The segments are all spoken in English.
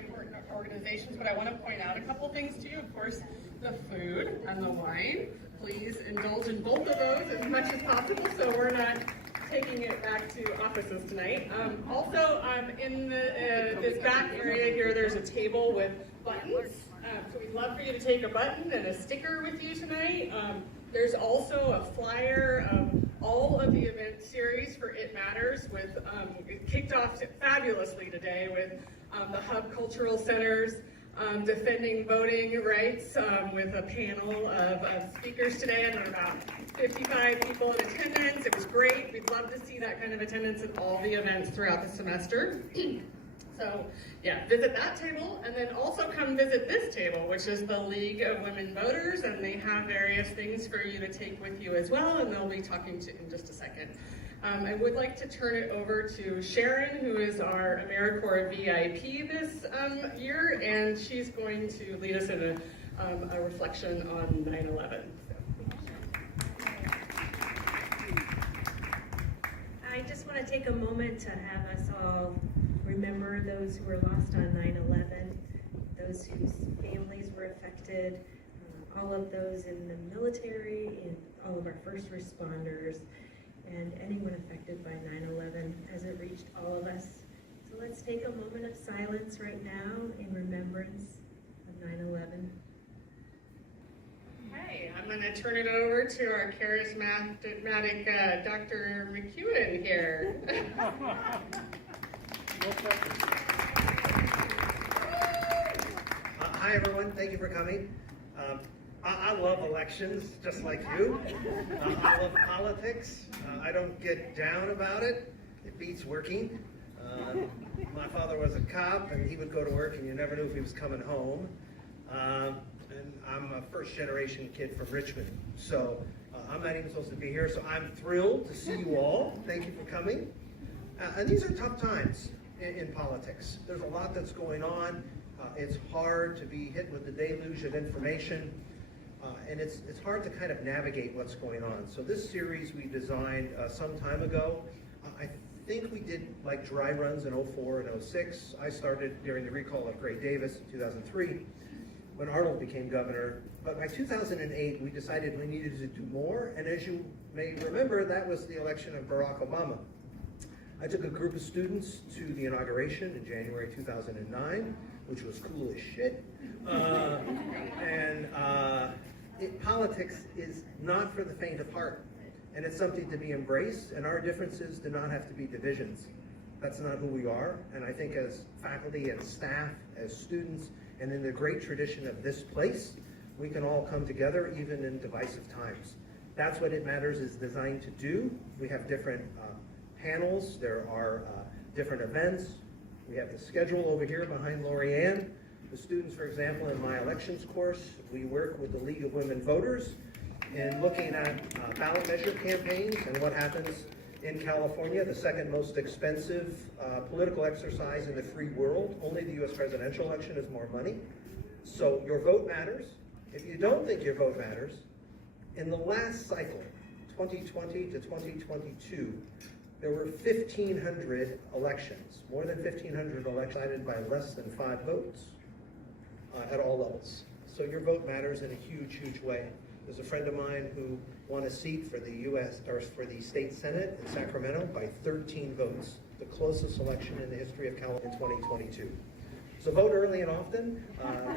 important organizations, but I want to point out a couple things to you. Of course, the food and the wine. Please indulge in both of those as much as possible, so we're not taking it back to offices tonight. Also, in this back area here, there's a table with buttons. So we'd love for you to take a button and a sticker with you tonight. There's also a flyer of all of the event series for It Matters with, it kicked off fabulously today with the Hub Cultural Centers, defending voting rights with a panel of speakers today, and there were about 55 people in attendance. It was great. We'd love to see that kind of attendance at all the events throughout the semester. So yeah, visit that table, and then also come visit this table, which is the League of Women Voters, and they have various things for you to take with you as well, and they'll be talking to in just a second. I would like to turn it over to Sharon, who is our AmeriCorps VIP this year, and she's going to lead us in a reflection on 9/11. I just want to take a moment to have us all remember those who were lost on 9/11, those whose families were affected, all of those in the military, and all of our first responders, and anyone affected by 9/11 as it reached all of us. So let's take a moment of silence right now in remembrance of 9/11. Okay, I'm going to turn it over to our charismatic Dr. McEwen here. Hi everyone, thank you for coming. I love elections just like you. I love politics. I don't get down about it. It beats working. My father was a cop and he would go to work and you never knew if he was coming home. And I'm a first generation kid from Richmond. So I'm not even supposed to be here. So I'm thrilled to see you all. Thank you for coming. And these are tough times in politics. There's a lot that's going on. It's hard to be hit with the deluge of information. And it's hard to kind of navigate what's going on. So this series we designed some time ago. I think we did like dry runs in 04 and 06. I started during the recall of Gray Davis in 2003 when Arnold became governor. But by 2008, we decided we needed to do more. And as you may remember, that was the election of Barack Obama. I took a group of students to the inauguration in January 2009, which was cool as shit. Politics is not for the faint of heart, and it's something to be embraced, and our differences do not have to be divisions. That's not who we are, and I think as faculty and staff, as students, and in the great tradition of this place, we can all come together even in divisive times. That's what It Matters is designed to do. We have different panels, there are different events. We have the schedule over here behind Lorianne. The students, for example, in my elections course, we work with the League of Women Voters in looking at ballot measure campaigns and what happens in California, the second most expensive political exercise in the free world. Only the US presidential election is more money. So your vote matters. If you don't think your vote matters, in the last cycle, 2020 to 2022, there were 1,500 elections, more than 1,500 elections decided by less than 5 votes at all levels. So your vote matters in a huge, huge way. There's a friend of mine who won a seat for the U.S. or for the state Senate in Sacramento by 13 votes, the closest election in the history of California in 2022. So vote early and often,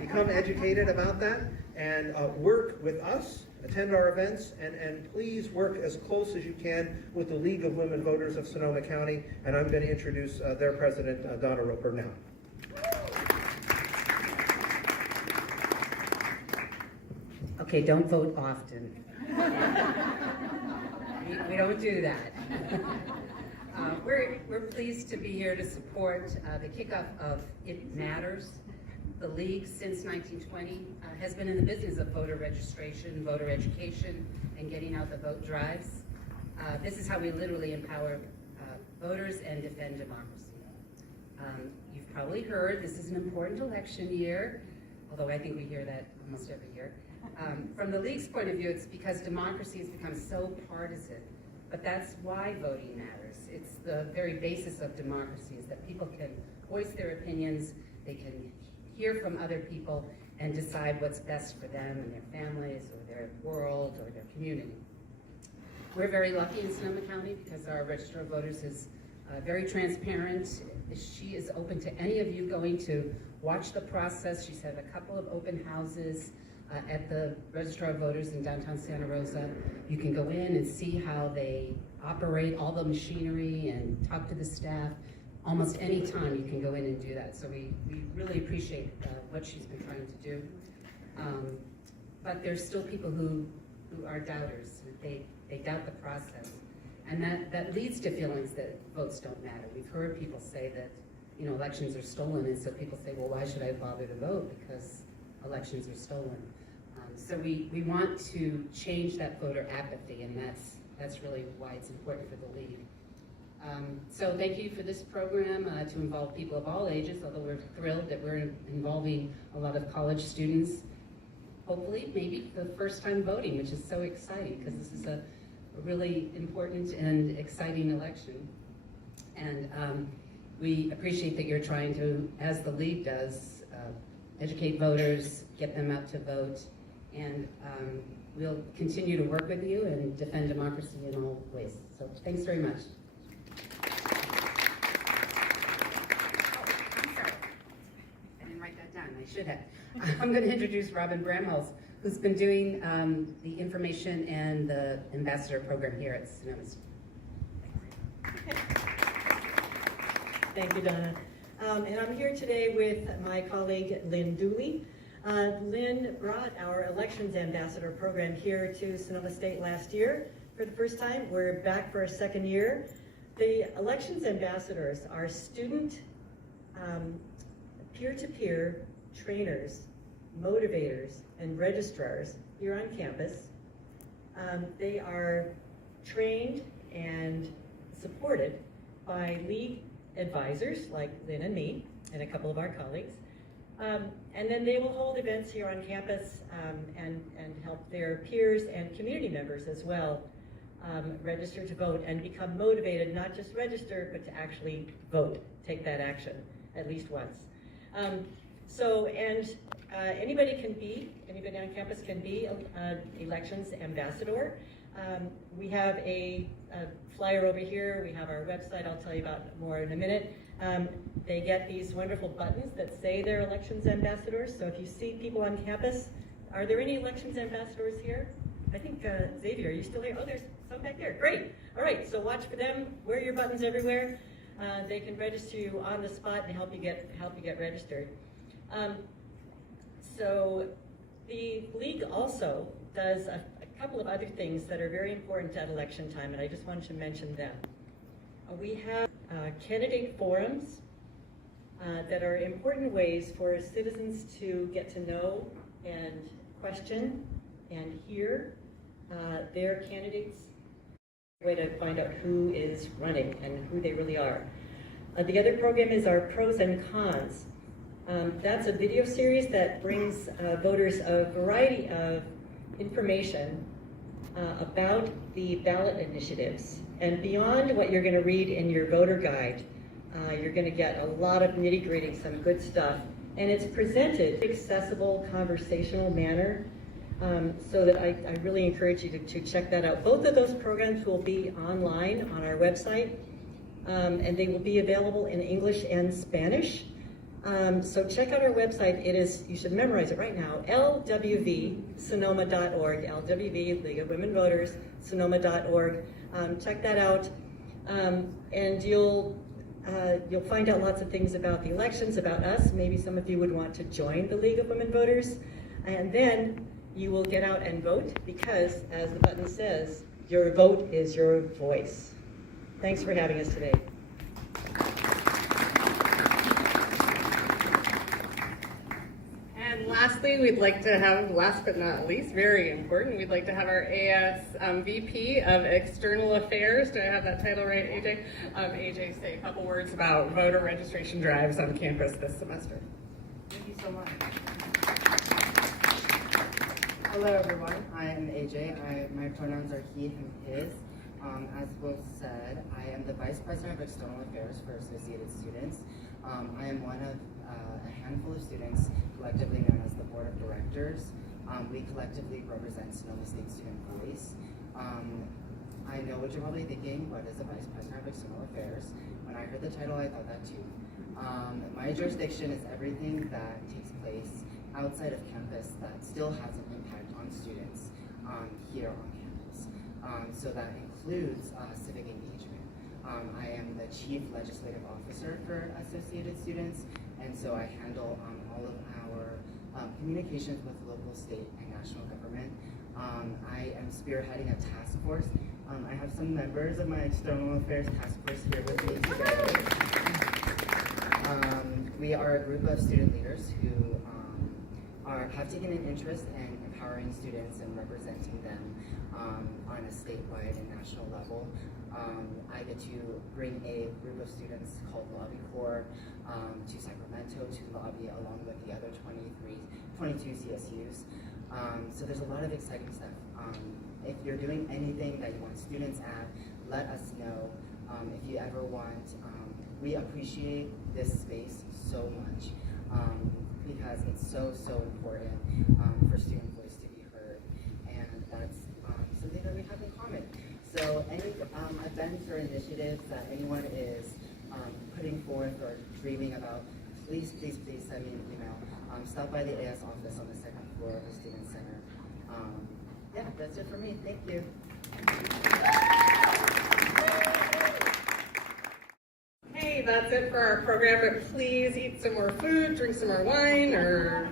become educated about that, and work with us, attend our events, and please work as close as you can with the League of Women Voters of Sonoma County, and I'm going to introduce their president, Donna Roper, now. Okay, don't vote often. we don't do that. We're pleased to be here to support the kickoff of It Matters. The League, since 1920, has been in the business of voter registration, voter education, and getting out the vote drives. This is how we literally empower voters and defend democracy. You've probably heard this is an important election year, although I think we hear that almost every year. From the League's point of view, it's because democracy has become so partisan, but that's why voting matters. It's the very basis of democracy, is that people can voice their opinions they can hear from other people and decide what's best for them and their families or their world or their community. We're very lucky in Sonoma County because our Register of Voters is very transparent. She is open to any of you going to watch the process. She's had a couple of open houses at the Register of Voters in downtown Santa Rosa. You can go in and see how they operate all the machinery and talk to the staff. Almost any time you can go in and do that. So we really appreciate what she's been trying to do. But there's still people who are doubters. They doubt the process. And that leads to feelings that votes don't matter. We've heard people say that, you know, elections are stolen, and so people say, well, why should I bother to vote? Because elections are stolen. So we want to change that voter apathy, and that's really why it's important for the League. So thank you for this program to involve people of all ages, although we're thrilled that we're involving a lot of college students. Hopefully, maybe the first time voting, which is so exciting because this is a really important and exciting election. And we appreciate that you're trying to, as the League does, educate voters, get them out to vote, and we'll continue to work with you and defend democracy in all ways. So thanks very much. I should have. I'm going to introduce Robin Bramholz, who's been doing the information and the ambassador program here at Sonoma State. Thank you, Donna. And I'm here today with my colleague, Lynn Dooley. Lynn brought our elections ambassador program here to Sonoma State last year for the first time. We're back for a second year. The elections ambassadors are student, peer-to-peer trainers, motivators, and registrars here on campus. They are trained and supported by League advisors like Lynn and me and a couple of our colleagues. And then they will hold events here on campus and help their peers and community members as well register to vote and become motivated, not just register, but to actually vote, take that action at least once. Anybody on campus can be elections ambassador. We have a flyer over here. We have our website. I'll tell you about more in a minute. They get these wonderful buttons that say they're elections ambassadors. So if you see people on campus, are there any elections ambassadors here? I think Xavier, are you still here? Oh, there's some back there. Great. All right. So watch for them. Wear your buttons everywhere. They can register you on the spot and help you get registered. So the League also does a couple of other things that are very important at election time, and I just wanted to mention them. We have candidate forums that are important ways for citizens to get to know and question and hear their candidates. Way to find out who is running and who they really are. The other program is our pros and cons. That's a video series that brings voters a variety of information about the ballot initiatives. And beyond what you're going to read in your voter guide, you're going to get a lot of nitty-gritty, some good stuff. And it's presented in an accessible, conversational manner. So that I really encourage you to check that out. Both of those programs will be online on our website, and they will be available in English and Spanish. So check out our website. It is, you should memorize it right now, lwvsonoma.org, LWV, League of Women Voters, sonoma.org. Check that out, and you'll find out lots of things about the elections, about us. Maybe some of you would want to join the League of Women Voters. And then you will get out and vote because, as the button says, your vote is your voice. Thanks for having us today. And lastly, we'd like to have, last but not least, very important, we'd like to have our AS VP of External Affairs. Do I have that title right, AJ? AJ, say a couple words about voter registration drives on campus this semester. Thank you so much. Hello everyone, I am AJ. My pronouns are he, him, his. As Will said, I am the Vice President of External Affairs for Associated Students. I am one of a handful of students, collectively known as the Board of Directors. We collectively represent Sonoma State Student Voice. I know what you're probably thinking, what is a Vice President of External Affairs? When I heard the title, I thought that too. My jurisdiction is everything that takes place outside of campus that still has an impact on students here on campus. So that includes civic engagement. I am the Chief Legislative Officer for Associated Students, and so I handle all of our communications with local, state, and national government. I am spearheading a task force. I have some members of my External Affairs Task Force here with me today. We are a group of student leaders who have taken an interest in empowering students and representing them on a statewide and national level. I get to bring a group of students called Lobby Corps to Sacramento to lobby along with the other 22 CSUs. So there's a lot of exciting stuff. If you're doing anything that you want students at, let us know. If you ever want, we appreciate this space so much because it's so important for student voice to be heard, and that's something that we have in common. So any events or initiatives that anyone is putting forth or dreaming about, please send me an email. Stop by the AS office on the second floor of the Student Center. Yeah, that's it for me. Thank you. Hey, that's it for our program, but please eat some more food, drink some more wine or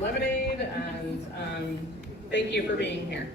lemonade, and thank you for being here.